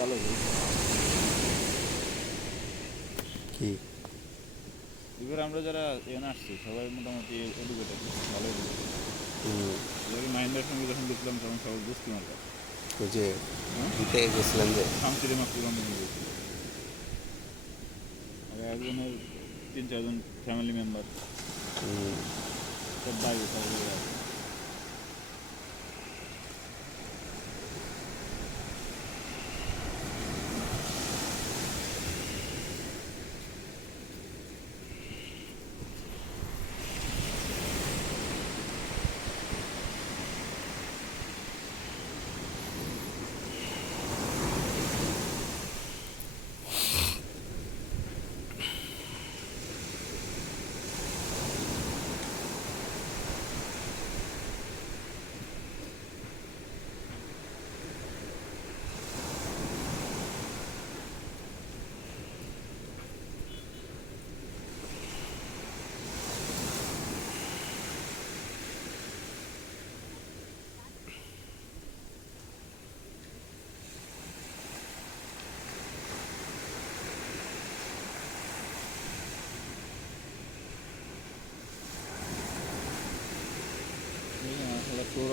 ভালো কি এবার আমরা যারা এখানে আসছি সবাই মোটামুটি এডুকেটেড, ভালো এডুকেটেড। এবার মাহিন্দার সঙ্গে যখন দেখলাম তখন সবাই বুঝতে পারলাম। ওই যে হ্যাঁ, দিতে গেছিলাম যে শান্তিরে মাতৃবন্ধন দিয়েছিল। আর একজনের 3-4 জন ফ্যামিলি মেম্বার, সব বাইরে সব জায়গায় আছে।